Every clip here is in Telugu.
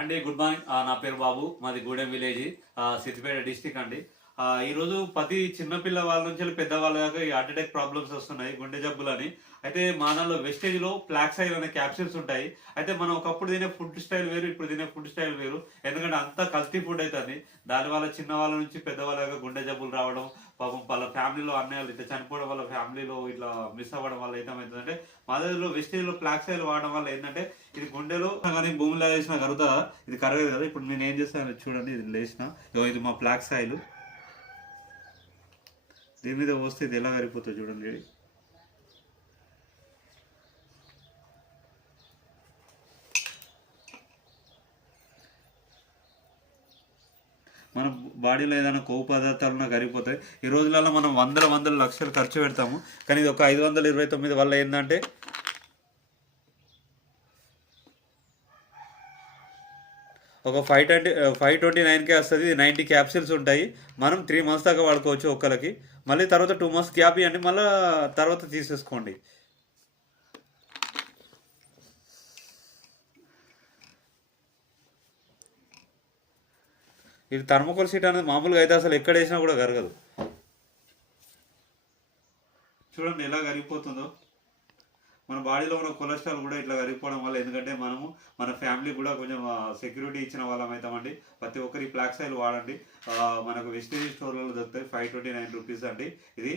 అండి గుడ్ మార్నింగ్. నా పేరు బాబు, మాది గూడెం విలేజ్, సిద్దిపేట డిస్టిక్ అండి. ఈరోజు ప్రతి చిన్నపిల్ల వాళ్ళ నుంచి పెద్దవాళ్ళ దాకా ఈ హార్ట్ అటాక్ ప్రాబ్లమ్స్ వస్తున్నాయి, గుండె జబ్బులు అని. అయితే మానలో వెస్టేజ్ లో ఫ్లాక్సైల్ అనే క్యాప్సిల్స్ ఉంటాయి. అయితే మనం ఒకప్పుడు తినే ఫుడ్ స్టైల్ వేరు, ఇప్పుడు తినే ఫుడ్ స్టైల్ వేరు. ఎందుకంటే అంతా కల్తీ ఫుడ్ అవుతుంది. దానివల్ల చిన్న వాళ్ళ నుంచి పెద్దవాళ్ళ దాకా గుండె జబ్బులు రావడం, పాపం వాళ్ళ ఫ్యామిలీలో అన్నయ్యలు ఇట్లా చనిపోవడం వల్ల, ఫ్యామిలీలో ఇట్లా మిస్ అవ్వడం వల్ల ఏమవుతుందంటే మా దగ్గరలో వెస్టేజ్ లో ఫ్లాక్సైల్ వాడడం వల్ల ఏంటంటే ఇది గుండెలో కానీ భూమిలో వేసిన కరుగుతా, ఇది కరగదు కదా. ఇప్పుడు నేను ఏం చేస్తాను చూడండి, ఇది లేచిన ఇది మా ఫ్లాక్సైల్, దీని మీద పోస్తే ఇది ఎలా కరిగిపోతుంది చూడండి. మన బాడీలో ఏదైనా కొవ్వు పదార్థాలు కరిగిపోతాయి. ఈ రోజులలో మనం వందల లక్షలు ఖర్చు పెడతాము, కానీ ఇది ఒక 529 వల్ల ఏంటంటే ఒక 529కే వస్తుంది. 90 క్యాప్సిల్స్ ఉంటాయి. మనం 3 months దాకా వాడుకోవచ్చు ఒక్కరికి. మళ్ళీ తర్వాత 2 months గ్యాప్ ఇవ్వండి, మళ్ళీ తర్వాత తీసేసుకోండి. ఇది థర్మోకోల్ షీట్ అనేది మామూలుగా అయితే అసలు ఎక్కడ వేసినా కూడా కరగదు. చూడండి ఎలా కరిగిపోతుందో. మన బాడీలో ఉన్న కొలెస్ట్రాల్ కూడా ఇట్లా కరిగిపోవడం వల్ల, ఎందుకంటే మనము మన ఫ్యామిలీ కూడా కొంచెం సెక్యూరిటీ ఇచ్చిన వాళ్ళం అవుతామండి. ప్రతి ఒక్కరి ఫ్లాక్సైల్ వాడండి. మనకు వెస్టేజ్ స్టోర్లలో దొరుకుతాయి. 529 రూపీస్ అండి ఇది.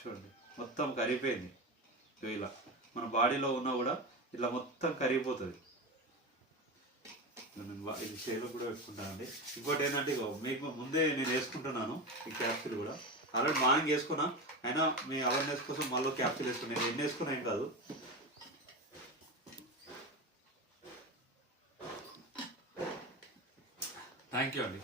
చూడండి మొత్తం కరిగిపోయింది. ఇలా మన బాడీలో ఉన్నా కూడా ఇట్లా మొత్తం కరిగిపోతుంది. ఇది షేలో కూడా వేసుకుంటానండి. ఇంకోటి ఏంటంటే మీకు ముందే నేను వేసుకుంటున్నాను ఈ క్యాప్సిల్ కూడా. ఆల్రెడీ మార్నింగ్ వేసుకున్నా, అయినా మీ అవేర్నెస్ కోసం మళ్ళీ క్యాప్సిల్ వేసుకున్నాను. నేను ఎన్ని వేసుకున్నా ఏం కాదు. థ్యాంక్ యూ అండి.